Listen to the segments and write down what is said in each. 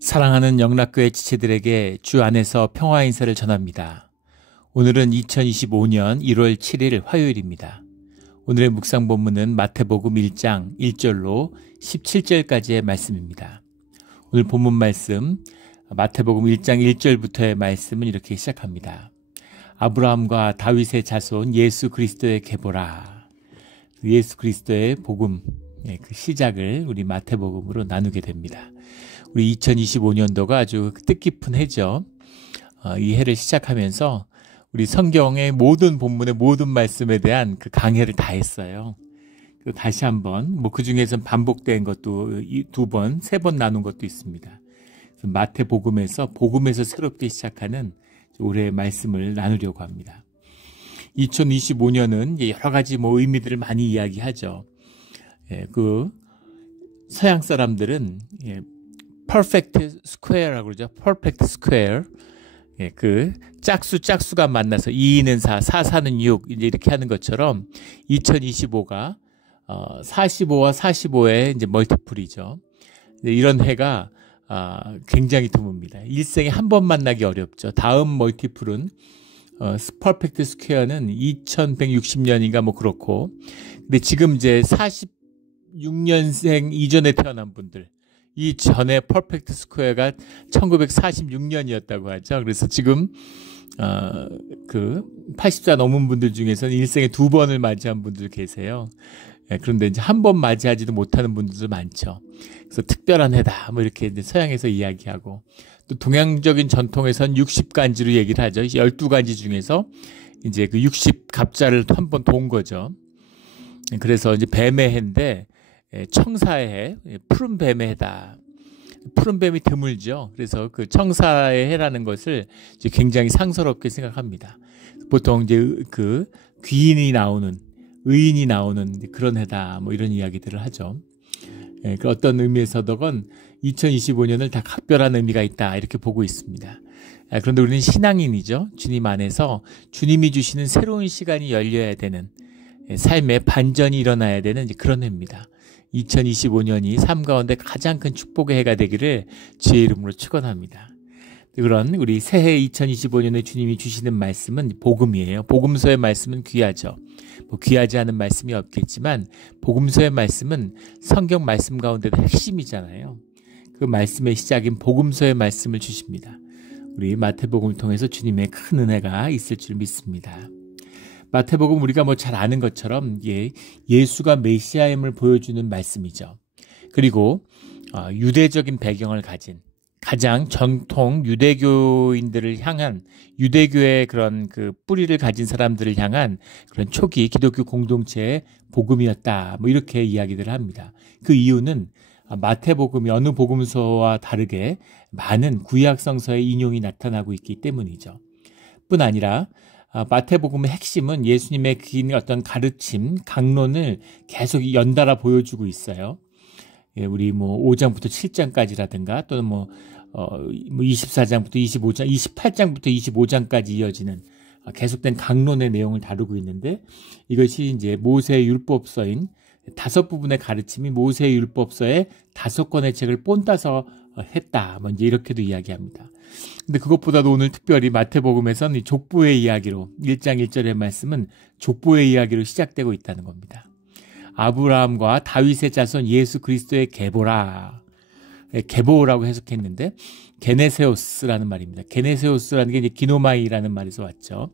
사랑하는 영락교회 지체들에게 주 안에서 평화 인사를 전합니다. 오늘은 2025년 1월 7일 화요일입니다. 오늘의 묵상 본문은 마태복음 1장 1절로 17절까지의 말씀입니다. 오늘 본문 말씀 마태복음 1장 1절부터의 말씀은 이렇게 시작합니다. 아브라함과 다윗의 자손 예수 그리스도의 계보라. 예수 그리스도의 복음, 그 시작을 우리 마태복음으로 나누게 됩니다. 우리 2025년도가 아주 뜻깊은 해죠. 이 해를 시작하면서 우리 성경의 모든 본문의 모든 말씀에 대한 그 강해를 다 했어요. 다시 한번 그 중에서 반복된 것도 2번, 3번 나눈 것도 있습니다. 마태복음에서 새롭게 시작하는 올해의 말씀을 나누려고 합니다. 2025년은 여러 가지 의미들을 많이 이야기하죠. 서양 사람들은 perfect square라고 그러죠. perfect square. 짝수가 만나서 2는 4, 4는 6 이렇게 하는 것처럼 2025가 45와 45의 이제 멀티플이죠. 이런 해가 굉장히 드뭅니다. 일생에 한 번 만나기 어렵죠. 다음 멀티플은 퍼펙트 스퀘어는 2160년인가 그렇고, 근데 지금 이제 46년생 이전에 태어난 분들, 이 전에 퍼펙트 스퀘어가 1946년이었다고 하죠. 그래서 지금 80살 넘은 분들 중에서는 일생에 2번을 맞이한 분들 계세요. 그런데 이제 한 번 맞이하지도 못하는 분들도 많죠. 그래서 특별한 해다 이렇게 이제 서양에서 이야기하고, 또 동양적인 전통에서는 60간지로 얘기를 하죠. 12간지 중에서 이제 그 60갑자를 한 번 돈 거죠. 그래서 이제 뱀의 해인데 청사의 해, 푸른 뱀의 해다. 푸른 뱀이 드물죠. 그래서 그 청사의 해라는 것을 이제 굉장히 상스럽게 생각합니다. 보통 이제 그 귀인이 나오는, 의인이 나오는 그런 해다, 이런 이야기들을 하죠. 그 어떤 의미에서든 2025년을 다 각별한 의미가 있다, 이렇게 보고 있습니다. 그런데 우리는 신앙인이죠. 주님 안에서 주님이 주시는 새로운 시간이 열려야 되는, 삶의 반전이 일어나야 되는 그런 해입니다. 2025년이 삶 가운데 가장 큰 축복의 해가 되기를 주의 이름으로 축원합니다. 그런 우리 새해 2025년에 주님이 주시는 말씀은 복음이에요. 복음서의 말씀은 귀하죠. 귀하지 않은 말씀이 없겠지만 복음서의 말씀은 성경 말씀 가운데도 핵심이잖아요. 그 말씀의 시작인 복음서의 말씀을 주십니다. 우리 마태복음을 통해서 주님의 큰 은혜가 있을 줄 믿습니다. 마태복음 우리가 잘 아는 것처럼 예수가 메시아임을 보여주는 말씀이죠. 그리고 유대적인 배경을 가진 가장 전통 유대교인들을 향한, 유대교의 그런 그 뿌리를 가진 사람들을 향한 그런 초기 기독교 공동체의 복음이었다, 이렇게 이야기들을 합니다. 그 이유는 마태복음이 어느 복음서와 다르게 많은 구약 성서의 인용이 나타나고 있기 때문이죠. 뿐 아니라 마태복음의 핵심은 예수님의 긴 어떤 가르침, 강론을 계속 연달아 보여주고 있어요. 우리 5장부터 7장까지라든가 또는 24장부터 25장, 28장부터 25장까지 이어지는 계속된 강론의 내용을 다루고 있는데, 이것이 이제 모세의 율법서인 5부분의 가르침이 모세의 율법서의 5권의 책을 본따서 했다, 이제 이렇게도 이야기합니다. 근데 그것보다도 오늘 특별히 마태복음에서는 이 족보의 이야기로, 1장 1절의 말씀은 족보의 이야기로 시작되고 있다는 겁니다. 아브라함과 다윗의 자손 예수 그리스도의 계보라. 계보라고 해석했는데 게네세오스라는 말입니다. 게네세오스라는 게 이제 기노마이라는 말에서 왔죠.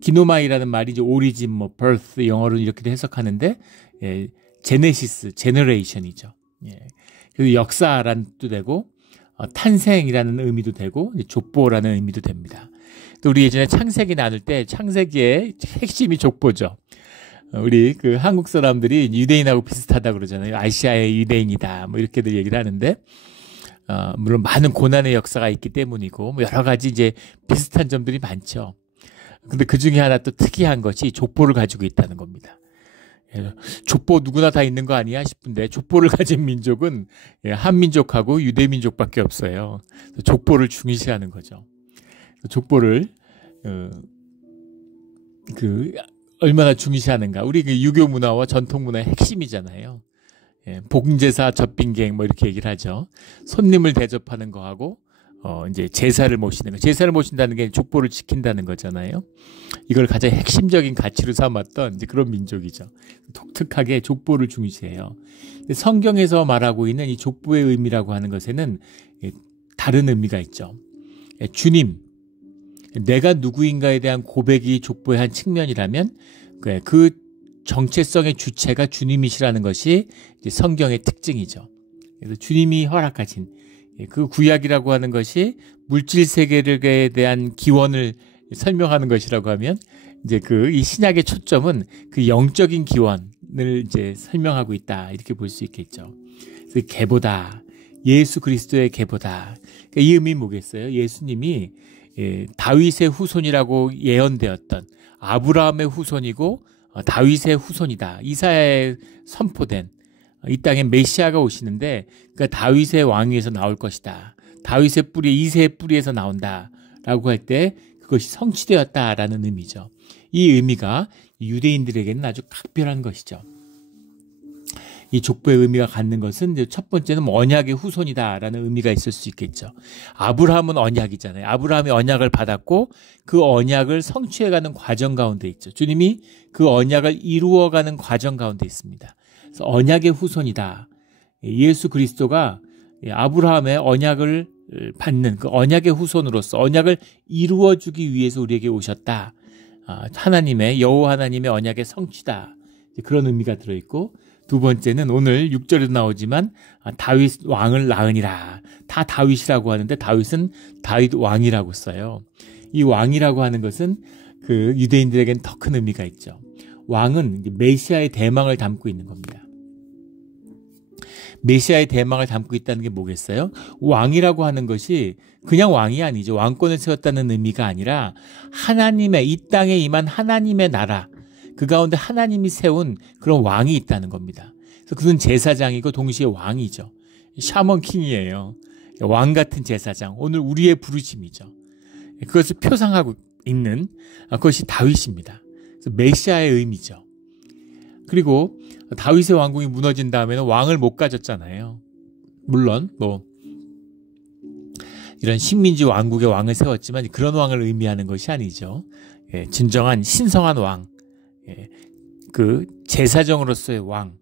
기노마이라는 말이 이제 오리진, birth 영어로 이렇게도 해석하는데, 제네시스, 제너레이션이죠. 그래서 역사라는 뜻도 되고, 탄생이라는 의미도 되고, 족보라는 의미도 됩니다. 또 우리 예전에 창세기 나눌 때 창세기의 핵심이 족보죠. 우리 한국 사람들이 유대인하고 비슷하다 그러잖아요. 아시아의 유대인이다, 이렇게들 얘기를 하는데, 물론 많은 고난의 역사가 있기 때문이고, 여러 가지 이제 비슷한 점들이 많죠. 근데 그 중에 하나 또 특이한 것이 족보를 가지고 있다는 겁니다. 족보 누구나 다 있는 거 아니야 싶은데, 족보를 가진 민족은 한민족하고 유대민족밖에 없어요. 족보를 중시하는 거죠. 족보를 얼마나 중시하는가. 우리 유교 문화와 전통 문화의 핵심이잖아요. 복음제사 젖빙갱 뭐 이렇게 얘기를 하죠. 손님을 대접하는 거하고 이제 제사를 모시는 거. 제사를 모신다는 게 족보를 지킨다는 거잖아요. 이걸 가장 핵심적인 가치로 삼았던 이제 그런 민족이죠. 독특하게 족보를 중시해요. 성경에서 말하고 있는 이 족보의 의미라고 하는 것에는 다른 의미가 있죠. 주님, 내가 누구인가에 대한 고백이 족보의 한 측면이라면 그 정체성의 주체가 주님이시라는 것이 이제 성경의 특징이죠. 그래서 주님이 허락하신 그 구약이라고 하는 것이 물질 세계에 대한 기원을 설명하는 것이라고 하면 이제 이 신약의 초점은 그 영적인 기원을 이제 설명하고 있다 이렇게 볼 수 있겠죠. 그래서 계보다 예수 그리스도의 계보다 그러니까 이 의미 뭐겠어요? 예수님이 다윗의 후손이라고 예언되었던 아브라함의 후손이고 다윗의 후손이다. 이사야에 선포된 이 땅에 메시아가 오시는데 그러니까 다윗의 왕위에서 나올 것이다. 다윗의 뿌리, 이새의 뿌리에서 나온다라고 할 때 그것이 성취되었다라는 의미죠. 이 의미가 유대인들에게는 아주 각별한 것이죠. 이 족보의 의미가 갖는 것은 이제 첫 번째는 언약의 후손이다라는 의미가 있을 수 있겠죠. 아브라함은 언약이잖아요. 아브라함이 언약을 받았고 그 언약을 성취해가는 과정 가운데 있죠. 주님이 그 언약을 이루어가는 과정 가운데 있습니다. 그래서 언약의 후손이다. 예수 그리스도가 아브라함의 언약을 받는 그 언약의 후손으로서 언약을 이루어주기 위해서 우리에게 오셨다. 하나님의 여호와 하나님의 언약의 성취다. 그런 의미가 들어있고 두 번째는 오늘 6절에도 나오지만 다윗 왕을 낳으니라. 다 다윗이라고 하는데 다윗은 다윗 왕이라고 써요. 이 왕이라고 하는 것은 그 유대인들에게는 더 큰 의미가 있죠. 왕은 메시아의 대망을 담고 있는 겁니다. 메시아의 대망을 담고 있다는 게 뭐겠어요? 왕이라고 하는 것이 그냥 왕이 아니죠. 왕권을 세웠다는 의미가 아니라 하나님의 이 땅에 임한 하나님의 나라 그 가운데 하나님이 세운 그런 왕이 있다는 겁니다. 그래서 그는 제사장이고 동시에 왕이죠. 샤먼 킹이에요. 왕 같은 제사장. 오늘 우리의 부르심이죠. 그것을 표상하고 있는 그것이 다윗입니다. 그래서 메시아의 의미죠. 그리고 다윗의 왕궁이 무너진 다음에는 왕을 못 가졌잖아요. 물론 이런 식민지 왕국의 왕을 세웠지만 그런 왕을 의미하는 것이 아니죠. 진정한 신성한 왕, 그 제사장으로서의 왕,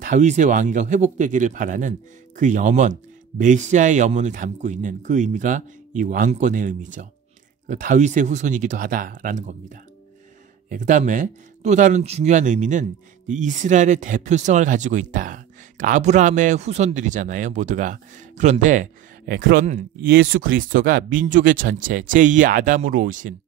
다윗의 왕위가 회복되기를 바라는 그 염원, 메시아의 염원을 담고 있는 그 의미가 이 왕권의 의미죠. 다윗의 후손이기도 하다라는 겁니다. 그 다음에 또 다른 중요한 의미는 이스라엘의 대표성을 가지고 있다. 그러니까 아브라함의 후손들이잖아요, 모두가. 그런데 그런 예수 그리스도가 민족의 전체, 제2의 아담으로 오신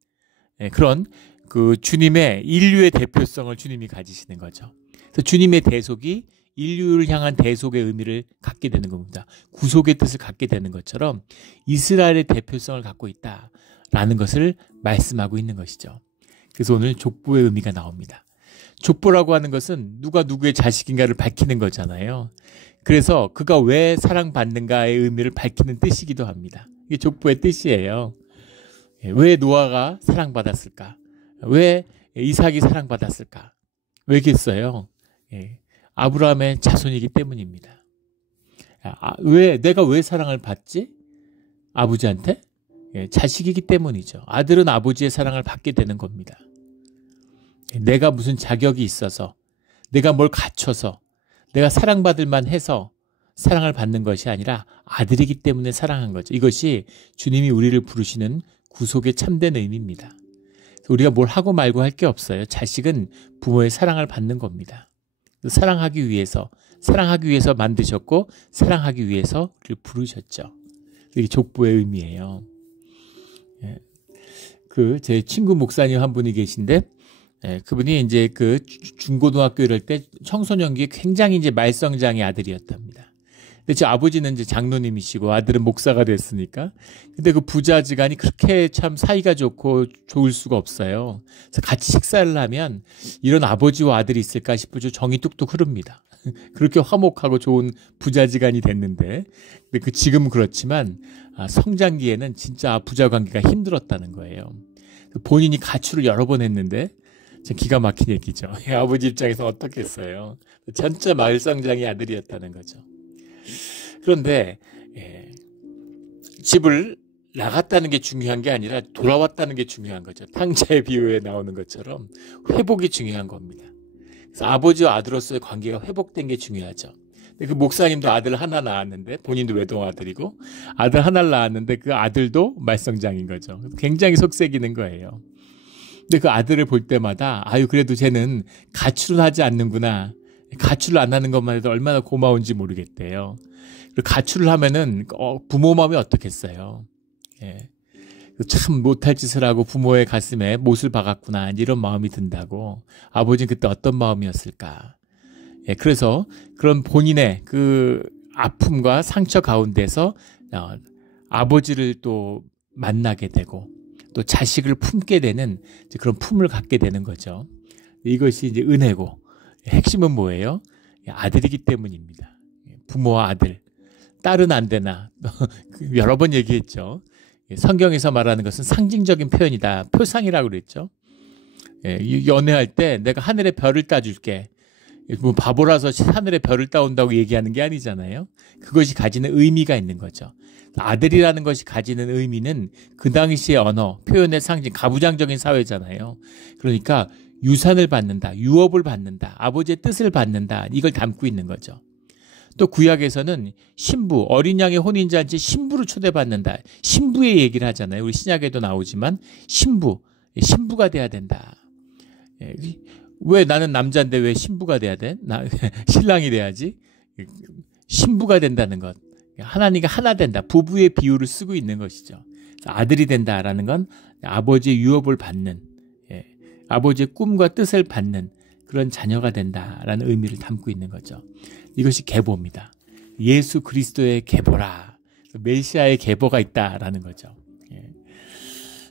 그런 그 주님의 인류의 대표성을 주님이 가지시는 거죠. 그래서 주님의 대속이 인류를 향한 대속의 의미를 갖게 되는 겁니다. 구속의 뜻을 갖게 되는 것처럼 이스라엘의 대표성을 갖고 있다라는 것을 말씀하고 있는 것이죠. 그래서 오늘 족보의 의미가 나옵니다. 족보라고 하는 것은 누가 누구의 자식인가를 밝히는 거잖아요. 그래서 그가 왜 사랑받는가의 의미를 밝히는 뜻이기도 합니다. 이게 족보의 뜻이에요. 왜 노아가 사랑받았을까? 왜 이삭이 사랑받았을까? 왜겠어요? 아브라함의 자손이기 때문입니다. 내가 왜 사랑을 받지? 아버지한테? 자식이기 때문이죠. 아들은 아버지의 사랑을 받게 되는 겁니다. 내가 무슨 자격이 있어서, 내가 뭘 갖춰서, 내가 사랑받을 만해서 사랑을 받는 것이 아니라 아들이기 때문에 사랑한 거죠. 이것이 주님이 우리를 부르시는 구속의 참된 의미입니다. 우리가 뭘 하고 말고 할 게 없어요. 자식은 부모의 사랑을 받는 겁니다. 사랑하기 위해서 만드셨고 사랑하기 위해서 우리를 부르셨죠. 이게 족보의 의미예요. 제 친구 목사님 한 분이 계신데, 그분이 이제 중고등학교 이럴 때 청소년기에 굉장히 이제 말썽장의 아들이었답니다. 근데 제 아버지는 이제 장로님이시고 아들은 목사가 됐으니까. 근데 그 부자지간이 그렇게 참 사이가 좋고 좋을 수가 없어요. 그래서 같이 식사를 하면 이런 아버지와 아들이 있을까 싶어서 정이 뚝뚝 흐릅니다. 그렇게 화목하고 좋은 부자지간이 됐는데, 근데 지금은 그렇지만 성장기에는 진짜 부자 관계가 힘들었다는 거예요. 본인이 가출을 여러 번 했는데 참 기가 막힌 얘기죠. 아버지 입장에서 어떻겠어요. 진짜 마을상장의 아들이었다는 거죠. 그런데 집을 나갔다는 게 중요한 게 아니라 돌아왔다는 게 중요한 거죠. 탕자의 비유에 나오는 것처럼 회복이 중요한 겁니다. 그래서 아버지와 아들로서의 관계가 회복된 게 중요하죠. 그 목사님도 아들 하나 낳았는데, 본인도 외동아들이고 아들 하나를 낳았는데 그 아들도 말썽장인 거죠. 굉장히 속색이는 거예요. 근데 그 아들을 볼 때마다 아유 그래도 쟤는 가출은 하지 않는구나. 가출을 안 하는 것만 해도 얼마나 고마운지 모르겠대요. 그리고 가출을 하면은 부모 마음이 어떻겠어요. 예. 참 못할 짓을 하고 부모의 가슴에 못을 박았구나 이런 마음이 든다고. 아버지는 그때 어떤 마음이었을까. 예, 그래서 그런 본인의 그 아픔과 상처 가운데서 아버지를 또 만나게 되고 또 자식을 품게 되는 그런 품을 갖게 되는 거죠. 이것이 이제 은혜고, 핵심은 뭐예요? 아들이기 때문입니다. 부모와 아들. 딸은 안 되나. 여러 번 얘기했죠. 성경에서 말하는 것은 상징적인 표현이다. 표상이라고 그랬죠. 연애할 때 내가 하늘의 별을 따줄게. 뭐 바보라서 하늘의 별을 따온다고 얘기하는 게 아니잖아요. 그것이 가지는 의미가 있는 거죠. 아들이라는 것이 가지는 의미는 그 당시의 언어, 표현의 상징, 가부장적인 사회잖아요. 그러니까 유산을 받는다, 유업을 받는다, 아버지의 뜻을 받는다, 이걸 담고 있는 거죠. 또 구약에서는 신부, 어린 양의 혼인잔치 신부를 초대받는다. 신부의 얘기를 하잖아요. 우리 신약에도 나오지만 신부가 돼야 된다. 왜 나는 남자인데 왜 신부가 돼야 돼? 신랑이 돼야지. 신부가 된다는 것. 하나님과 하나 된다. 부부의 비유를 쓰고 있는 것이죠. 아들이 된다라는 건 아버지의 유업을 받는, 아버지의 꿈과 뜻을 받는 그런 자녀가 된다라는 의미를 담고 있는 거죠. 이것이 계보입니다. 예수 그리스도의 계보라. 메시아의 계보가 있다라는 거죠.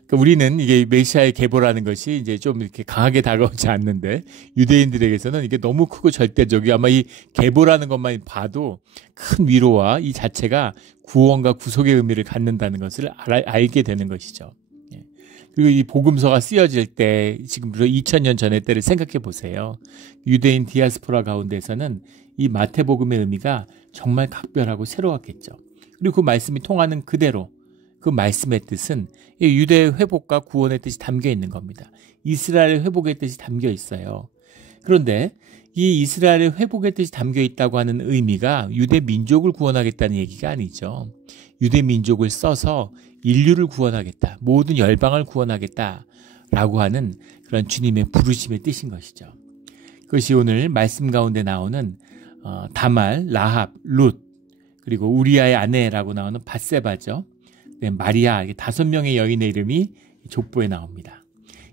그러니까 우리는 이게 메시아의 계보라는 것이 이제 좀 이렇게 강하게 다가오지 않는데 유대인들에게서는 이게 너무 크고 절대적이고 아마 이 계보라는 것만 봐도 큰 위로와 이 자체가 구원과 구속의 의미를 갖는다는 것을 알게 되는 것이죠. 그리고 이 복음서가 쓰여질 때 지금부터 2000년 전의 때를 생각해 보세요. 유대인 디아스포라 가운데서는 이 마태복음의 의미가 정말 각별하고 새로웠겠죠. 그리고 그 말씀이 통하는 그대로 그 말씀의 뜻은 유대의 회복과 구원의 뜻이 담겨 있는 겁니다. 이스라엘의 회복의 뜻이 담겨 있어요. 그런데 이 이스라엘의 회복의 뜻이 담겨 있다고 하는 의미가 유대 민족을 구원하겠다는 얘기가 아니죠. 유대 민족을 써서 인류를 구원하겠다. 모든 열방을 구원하겠다라고 하는 그런 주님의 부르심의 뜻인 것이죠. 그것이 오늘 말씀 가운데 나오는 다말, 라합, 룻, 그리고 우리아의 아내라고 나오는 밧세바죠. 마리아, 5명의 여인의 이름이 족보에 나옵니다.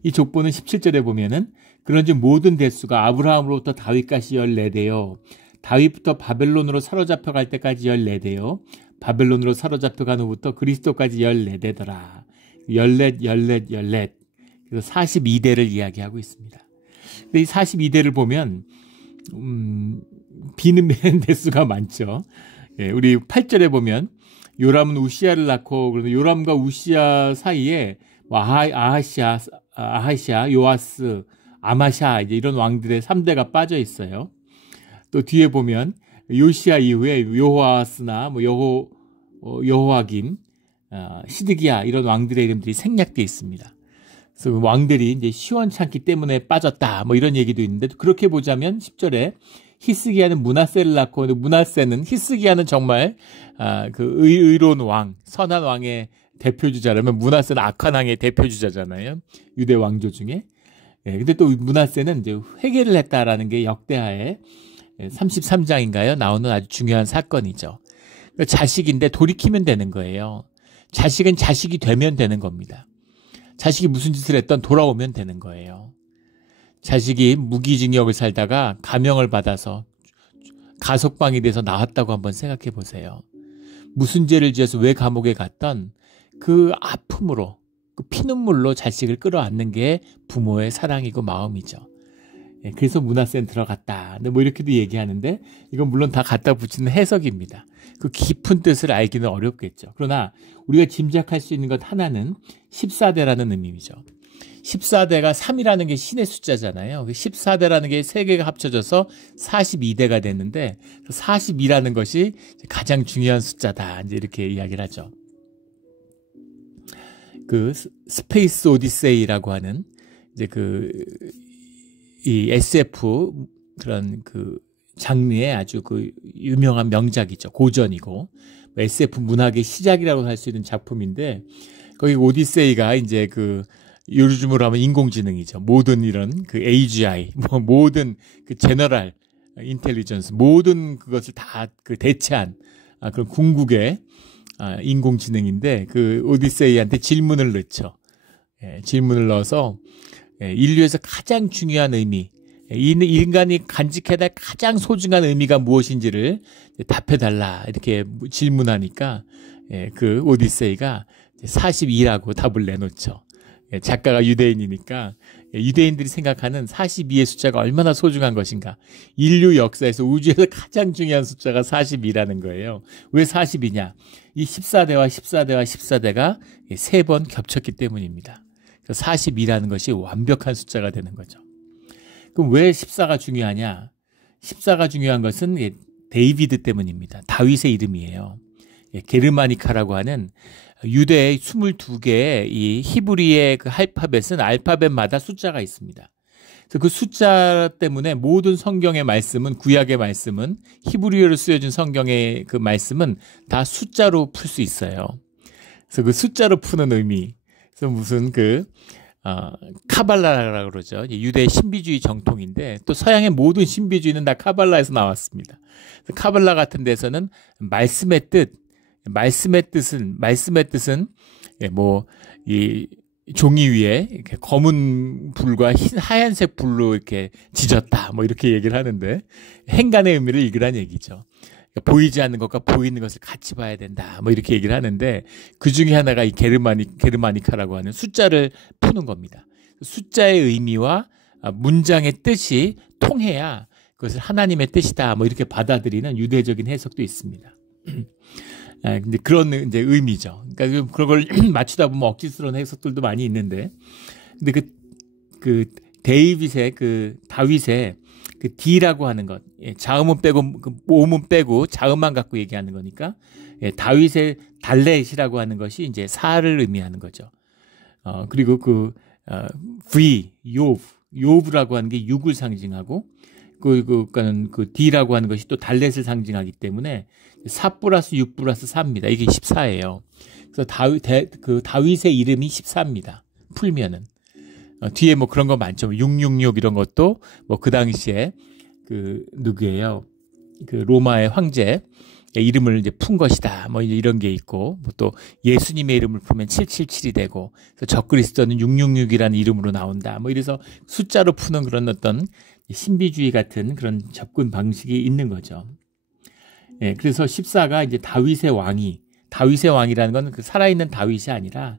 이 족보는 17절에 보면은 그런즉 모든 대수가 아브라함으로부터 다윗까지 14대요. 다윗부터 바벨론으로 사로잡혀 갈 때까지 14대요. 바벨론으로 사로잡혀 간 후부터 그리스도까지 14대더라. 14. 그래서 42대를 이야기하고 있습니다. 근데 이 42대를 보면 비는 대수가 많죠. 우리 8절에 보면 요람은 우시아를 낳고 그런데 요람과 우시아 사이에 아하시아, 요아스, 아마샤 이제 이런 왕들의 3대가 빠져 있어요. 또 뒤에 보면 요시아 이후에 요호아스나 여호와김, 시드기야 이런 왕들의 이름들이 생략되어 있습니다. 그래서 왕들이 이제 시원찮기 때문에 빠졌다 이런 얘기도 있는데 그렇게 보자면 10절에 히스기야는 므낫세를 낳고 므낫세는 히스기야는 정말 그 의로운 왕, 선한 왕의 대표주자라면 므낫세는 악한 왕의 대표주자잖아요. 유대 왕조 중에. 근데 또 므낫세는 이제 회개를 했다라는 게 역대하의 33장인가요? 나오는 아주 중요한 사건이죠. 자식인데 돌이키면 되는 거예요. 자식은 자식이 되면 되는 겁니다. 자식이 무슨 짓을 했던 돌아오면 되는 거예요. 자식이 무기징역을 살다가 감형을 받아서 가석방이 돼서 나왔다고 한번 생각해 보세요. 무슨 죄를 지어서 왜 감옥에 갔던 그 아픔으로, 그 피눈물로 자식을 끌어안는 게 부모의 사랑이고 마음이죠. 그래서 므낫세는 들어갔다. 근데 이렇게도 얘기하는데 이건 물론 다 갖다 붙이는 해석입니다. 그 깊은 뜻을 알기는 어렵겠죠. 그러나 우리가 짐작할 수 있는 것 하나는 14대라는 의미죠. 14대가 3이라는 게 신의 숫자잖아요. 14대라는 게 3개가 합쳐져서 42대가 됐는데 42라는 것이 가장 중요한 숫자다. 이제 이렇게 이야기를 하죠. 그 스페이스 오디세이라고 하는 이제 이 SF 그런 그 장르의 아주 그 유명한 명작이죠. 고전이고 SF 문학의 시작이라고 할 수 있는 작품인데 거기 오디세이가 이제 그 요즘으로 하면 인공지능이죠. 모든 이런 그 AGI, 뭐 모든 그 제너럴 인텔리전스 모든 그것을 다 그 대체한 그런 궁극의 인공지능인데 그 오디세이한테 질문을 넣죠. 질문을 넣어서 인류에서 가장 중요한 의미, 인간이 간직해야 될 가장 소중한 의미가 무엇인지를 답해달라 이렇게 질문하니까 그 오디세이가 42라고 답을 내놓죠. 작가가 유대인이니까 유대인들이 생각하는 42의 숫자가 얼마나 소중한 것인가. 인류 역사에서 우주에서 가장 중요한 숫자가 42라는 거예요. 왜 40이냐? 이 14대와 14대와 14대가 3번 겹쳤기 때문입니다. 42라는 것이 완벽한 숫자가 되는 거죠. 그럼 왜 14가 중요하냐? 14가 중요한 것은 데이비드 때문입니다. 다윗의 이름이에요. 게르마니카라고 하는 유대의 22개의 이 히브리의 그 알파벳은 알파벳마다 숫자가 있습니다. 그래서 그 숫자 때문에 모든 성경의 말씀은 구약의 말씀은 히브리어로 쓰여진 성경의 그 말씀은 다 숫자로 풀 수 있어요. 그래서 그 숫자로 푸는 의미. 그래서 무슨 카발라라고 그러죠. 유대의 신비주의 정통인데 또 서양의 모든 신비주의는 다 카발라에서 나왔습니다. 카발라 같은 데서는 말씀의 뜻은 이 종이 위에 이렇게 검은 불과 하얀색 불로 이렇게 지졌다. 뭐 이렇게 얘기를 하는데 행간의 의미를 읽으란 얘기죠. 그러니까 보이지 않는 것과 보이는 것을 같이 봐야 된다. 뭐 이렇게 얘기를 하는데 그 중에 하나가 이 게르마니카라고 하는 숫자를 푸는 겁니다. 숫자의 의미와 문장의 뜻이 통해야 그것을 하나님의 뜻이다. 뭐 이렇게 받아들이는 유대적인 해석도 있습니다. 근데 그런 이제 의미죠. 그러니까 그런 걸 맞추다 보면 억지스러운 해석들도 많이 있는데, 근데 다윗의 그 D라고 하는 것, 자음은 빼고 모음은 빼고 자음만 갖고 얘기하는 거니까 다윗의 달렛이라고 하는 것이 이제 4를 의미하는 거죠. 그리고 요브라고 하는 게 6을 상징하고 그 D라고 하는 것이 또 달렛을 상징하기 때문에 4 플러스 6 플러스 4입니다. 이게 14예요. 그래서 다윗의 이름이 14입니다. 풀면은. 뒤에 뭐 그런 거 많죠. 666 이런 것도 뭐 그 당시에 누구예요? 그 로마의 황제 이름을 이제 푼 것이다. 뭐 이런 게 있고, 뭐 또 예수님의 이름을 풀면 777이 되고, 그래서 적그리스도는 666이라는 이름으로 나온다. 뭐 이래서 숫자로 푸는 그런 어떤 신비주의 같은 그런 접근 방식이 있는 거죠. 그래서 14가 이제 다윗의 왕이라는 건 그 살아있는 다윗이 아니라,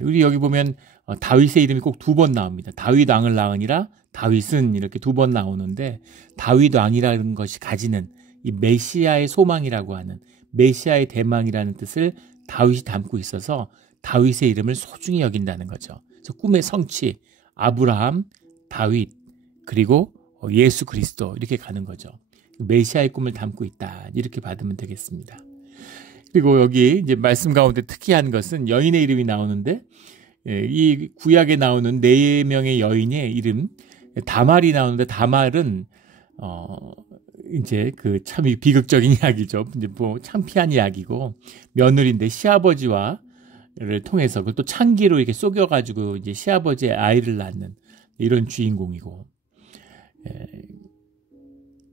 우리 여기 보면 다윗의 이름이 꼭 2번 나옵니다. 다윗 왕을 낳으니라 다윗은 이렇게 2번 나오는데, 다윗 왕이라는 것이 가지는 이 메시아의 소망이라고 하는 메시아의 대망이라는 뜻을 다윗이 담고 있어서 다윗의 이름을 소중히 여긴다는 거죠. 그래서 꿈의 성취, 아브라함, 다윗, 그리고 예수 그리스도 이렇게 가는 거죠. 메시아의 꿈을 담고 있다. 이렇게 받으면 되겠습니다. 그리고 여기 이제 말씀 가운데 특이한 것은 여인의 이름이 나오는데, 이 구약에 나오는 4명의 여인의 이름, 다말이 나오는데, 다말은 이제 참 비극적인 이야기죠. 이제 뭐 창피한 이야기고, 며느리인데 시아버지와를 통해서 그걸 또 창기로 이렇게 속여가지고 이제 시아버지의 아이를 낳는 이런 주인공이고,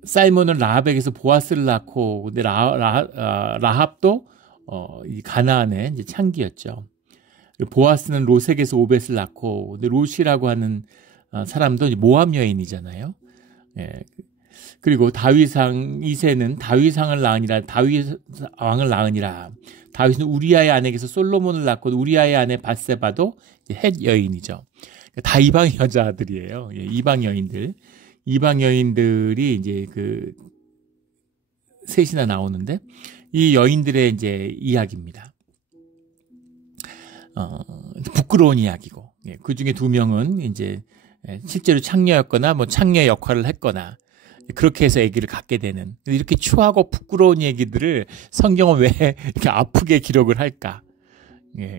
사이몬은 라합에게서 보아스를 낳고, 근데 라합도 이 가나안의 이제 창기였죠. 보아스는 롯에게서 오벳을 낳고, 근데 롯이라고 하는 사람도 이제 모함 여인이잖아요. 그리고 다윗왕 이세는 다윗왕을 낳으니라. 다윗은 우리아의 아내에게서 솔로몬을 낳고, 우리아의 아내 밧세바도 헷 여인이죠. 다 이방 여자들이에요. 이방 여인들. 이방 여인들이 이제 셋이나 나오는데, 이 여인들의 이제 이야기입니다. 부끄러운 이야기고, 그 중에 2명은 이제 실제로 창녀였거나 뭐 창녀 역할을 했거나 그렇게 해서 아기를 갖게 되는, 이렇게 추하고 부끄러운 얘기들을 성경은 왜 이렇게 아프게 기록을 할까?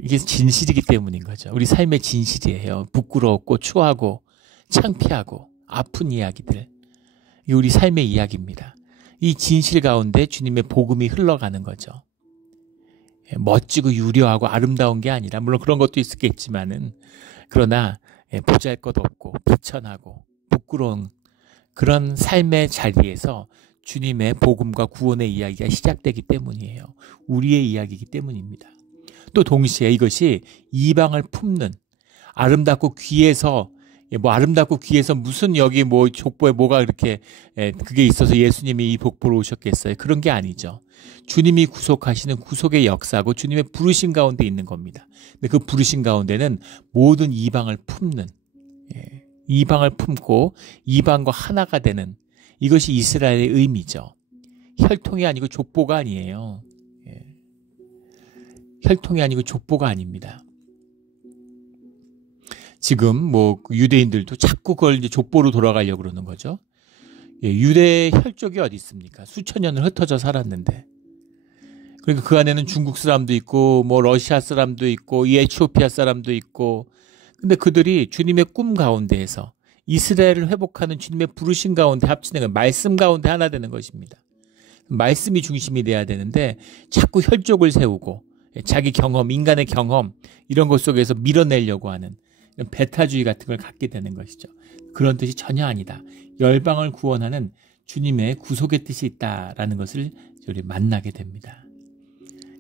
이게 진실이기 때문인 거죠. 우리 삶의 진실이에요. 부끄러웠고 추하고 창피하고 아픈 이야기들. 이게 우리 삶의 이야기입니다. 이 진실 가운데 주님의 복음이 흘러가는 거죠. 멋지고 유려하고 아름다운 게 아니라, 물론 그런 것도 있겠지만은, 그러나 보잘것없고 비천하고 부끄러운 그런 삶의 자리에서 주님의 복음과 구원의 이야기가 시작되기 때문이에요. 우리의 이야기이기 때문입니다. 또 동시에 이것이 이방을 품는, 아름답고 귀해서 무슨 여기 뭐 족보에 뭐가 그렇게 그게 있어서 예수님이 이 복보로 오셨겠어요? 그런 게 아니죠. 주님이 구속하시는 구속의 역사고 주님의 부르신 가운데 있는 겁니다. 근데 그 부르신 가운데는 모든 이방을 품는, 이방을 품고 이방과 하나가 되는, 이것이 이스라엘의 의미죠. 혈통이 아니고 족보가 아니에요. 혈통이 아니고 족보가 아닙니다. 지금 뭐 유대인들도 자꾸 그걸 이제 족보로 돌아가려고 그러는 거죠. 유대 혈족이 어디 있습니까? 수천 년을 흩어져 살았는데. 그러니까 그 안에는 중국 사람도 있고 뭐 러시아 사람도 있고 에티오피아 사람도 있고, 근데 그들이 주님의 꿈 가운데에서 이스라엘을 회복하는 주님의 부르신 가운데 합치는 건 말씀 가운데 하나 되는 것입니다. 말씀이 중심이 돼야 되는데 자꾸 혈족을 세우고 자기 경험, 인간의 경험 이런 것 속에서 밀어내려고 하는 배타주의 같은 걸 갖게 되는 것이죠. 그런 뜻이 전혀 아니다. 열방을 구원하는 주님의 구속의 뜻이 있다라는 것을 우리 만나게 됩니다.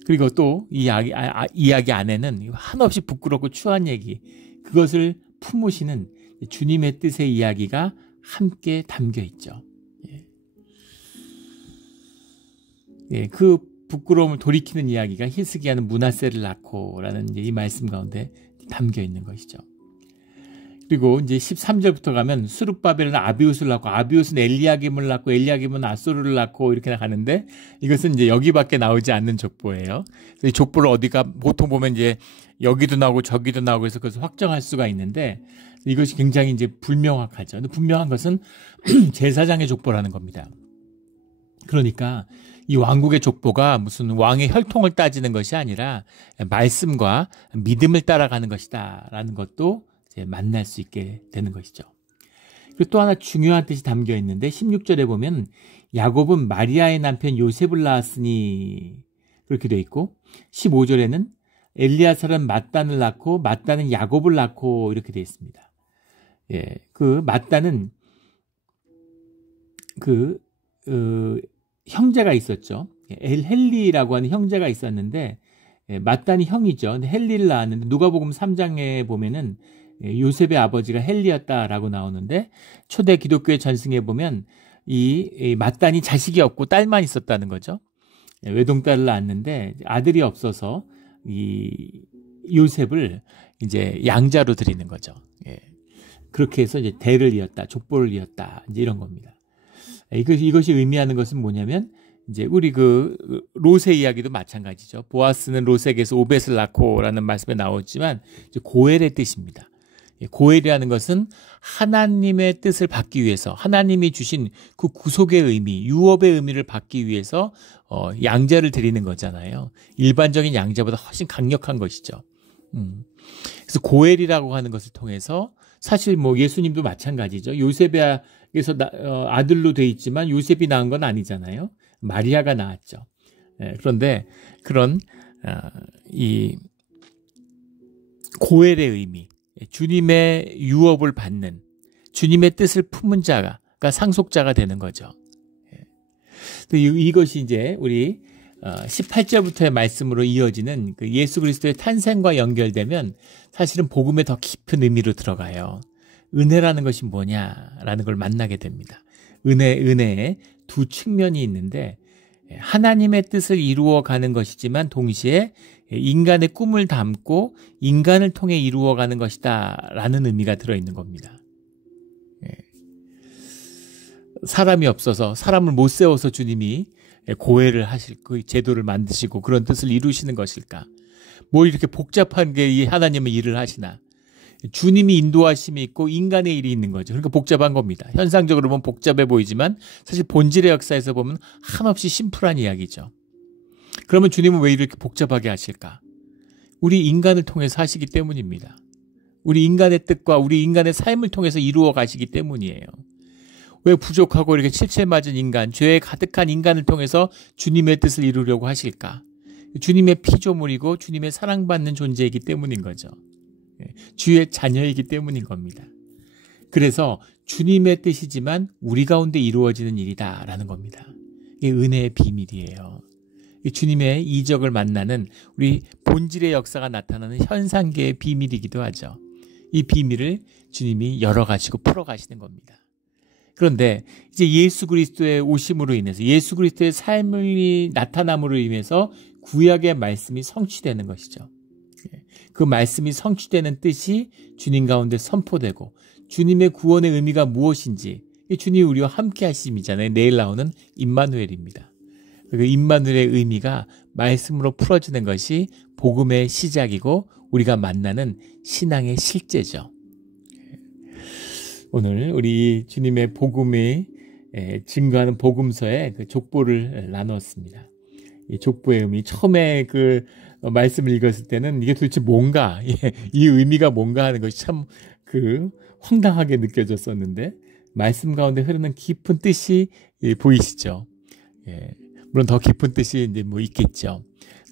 그리고 또 이 이야기 안에는 한없이 부끄럽고 추한 얘기, 그것을 품으시는 주님의 뜻의 이야기가 함께 담겨 있죠. 그 부끄러움을 돌이키는 이야기가 히스기야는 므낫세를 낳고라는 이 말씀 가운데 담겨 있는 것이죠. 그리고 이제 13절부터 가면 스룹바벨은 아비웃을 낳고 아비웃은 엘리야김을 낳고 엘리야김은 아소르를 낳고 이렇게 가는데, 이것은 이제 여기밖에 나오지 않는 족보예요. 이 족보를 어디가 보통 보면 이제 여기도 나오고 저기도 나오고 해서 그것을 확정할 수가 있는데, 이것이 굉장히 이제 불명확하죠. 근데 분명한 것은 제사장의 족보라는 겁니다. 그러니까 이 왕국의 족보가 무슨 왕의 혈통을 따지는 것이 아니라 말씀과 믿음을 따라가는 것이다라는 것도 만날 수 있게 되는 것이죠. 그리고 또 하나 중요한 뜻이 담겨 있는데 16절에 보면 야곱은 마리아의 남편 요셉을 낳았으니 그렇게 되어 있고, 15절에는 엘리야살은 맏단을 낳고 맏단은 야곱을 낳고 이렇게 되어 있습니다. 그 맏단은 형제가 있었죠. 헬리라고 하는 형제가 있었는데 맏단이 형이죠. 근데 헬리를 낳았는데 누가복음 3장에 보면은 요셉의 아버지가 헬리였다라고 나오는데, 초대 기독교의 전승에 보면 이 맏단이 자식이 없고 딸만 있었다는 거죠. 외동딸을 낳았는데 아들이 없어서 이 요셉을 이제 양자로 드리는 거죠. 그렇게 해서 이제 대를 이었다, 족보를 이었다, 이제 이런 겁니다. 이것이 의미하는 것은 뭐냐면, 이제 우리 그 롯의 이야기도 마찬가지죠. 보아스는 롯에게서 오벳을 낳고라는 말씀에 나오지만 이제 고엘의 뜻입니다. 고엘이라는 것은 하나님의 뜻을 받기 위해서, 하나님이 주신 그 구속의 의미, 유업의 의미를 받기 위해서 양자를 드리는 거잖아요. 일반적인 양자보다 훨씬 강력한 것이죠. 그래서 고엘이라고 하는 것을 통해서, 사실 뭐 예수님도 마찬가지죠. 요셉에서 아들로 돼 있지만 요셉이 낳은 건 아니잖아요. 마리아가 낳았죠. 그런데 그런 이 고엘의 의미, 주님의 유업을 받는, 주님의 뜻을 품은 자가 상속자가 되는 거죠. 이것이 이제 우리 18절부터의 말씀으로 이어지는 그 예수 그리스도의 탄생과 연결되면 사실은 복음의 더 깊은 의미로 들어가요. 은혜라는 것이 뭐냐라는 걸 만나게 됩니다. 은혜에 두 측면이 있는데, 하나님의 뜻을 이루어가는 것이지만 동시에 인간의 꿈을 담고 인간을 통해 이루어가는 것이다 라는 의미가 들어있는 겁니다. 사람이 없어서, 사람을 못 세워서 주님이 고해를 하실 그 제도를 만드시고 그런 뜻을 이루시는 것일까? 뭘 이렇게 복잡한 게 이 하나님은 일을 하시나? 주님이 인도하심이 있고 인간의 일이 있는 거죠. 그러니까 복잡한 겁니다. 현상적으로 보면 복잡해 보이지만 사실 본질의 역사에서 보면 한없이 심플한 이야기죠. 그러면 주님은 왜 이렇게 복잡하게 하실까? 우리 인간을 통해서 하시기 때문입니다. 우리 인간의 뜻과 우리 인간의 삶을 통해서 이루어 가시기 때문이에요. 왜 부족하고 이렇게 칠칠 맞은 인간, 죄에 가득한 인간을 통해서 주님의 뜻을 이루려고 하실까? 주님의 피조물이고 주님의 사랑받는 존재이기 때문인 거죠. 주의 자녀이기 때문인 겁니다. 그래서 주님의 뜻이지만 우리 가운데 이루어지는 일이다라는 겁니다. 이게 은혜의 비밀이에요. 주님의 이적을 만나는 우리 본질의 역사가 나타나는 현상계의 비밀이기도 하죠. 이 비밀을 주님이 열어가시고 풀어가시는 겁니다. 그런데 이제 예수 그리스도의 오심으로 인해서 예수 그리스도의 삶이 나타남으로 인해서 구약의 말씀이 성취되는 것이죠. 그 말씀이 성취되는 뜻이 주님 가운데 선포되고 주님의 구원의 의미가 무엇인지 주님이 우리와 함께 하심이잖아요. 내일 나오는 임마누엘입니다. 그 임마누엘의 의미가 말씀으로 풀어지는 것이 복음의 시작이고 우리가 만나는 신앙의 실제죠. 오늘 우리 주님의 복음이 증거하는 복음서의 그 족보를 나누었습니다. 이 족보의 의미, 처음에 그 말씀을 읽었을 때는 이게 도대체 뭔가, 이 의미가 뭔가 하는 것이 참 그 황당하게 느껴졌었는데 말씀 가운데 흐르는 깊은 뜻이 보이시죠. 물론 더 깊은 뜻이 이제 뭐 있겠죠.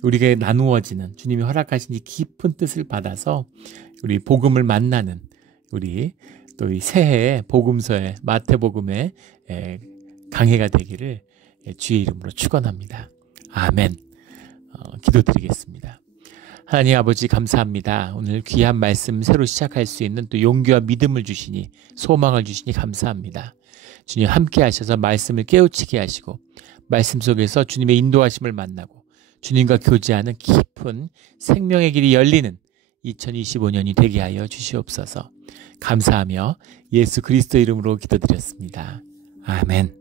우리가 나누어지는 주님이 허락하신 이 깊은 뜻을 받아서 우리 복음을 만나는 우리 또 이 새해의 복음서의 마태복음의 강해가 되기를 주의 이름으로 축원합니다. 아멘. 기도드리겠습니다. 하나님 아버지 감사합니다. 오늘 귀한 말씀 새로 시작할 수 있는 또 용기와 믿음을 주시니 소망을 주시니 감사합니다. 주님 함께 하셔서 말씀을 깨우치게 하시고 말씀 속에서 주님의 인도하심을 만나고 주님과 교제하는 깊은 생명의 길이 열리는 2025년이 되게 하여 주시옵소서. 감사하며 예수 그리스도 이름으로 기도드렸습니다. 아멘.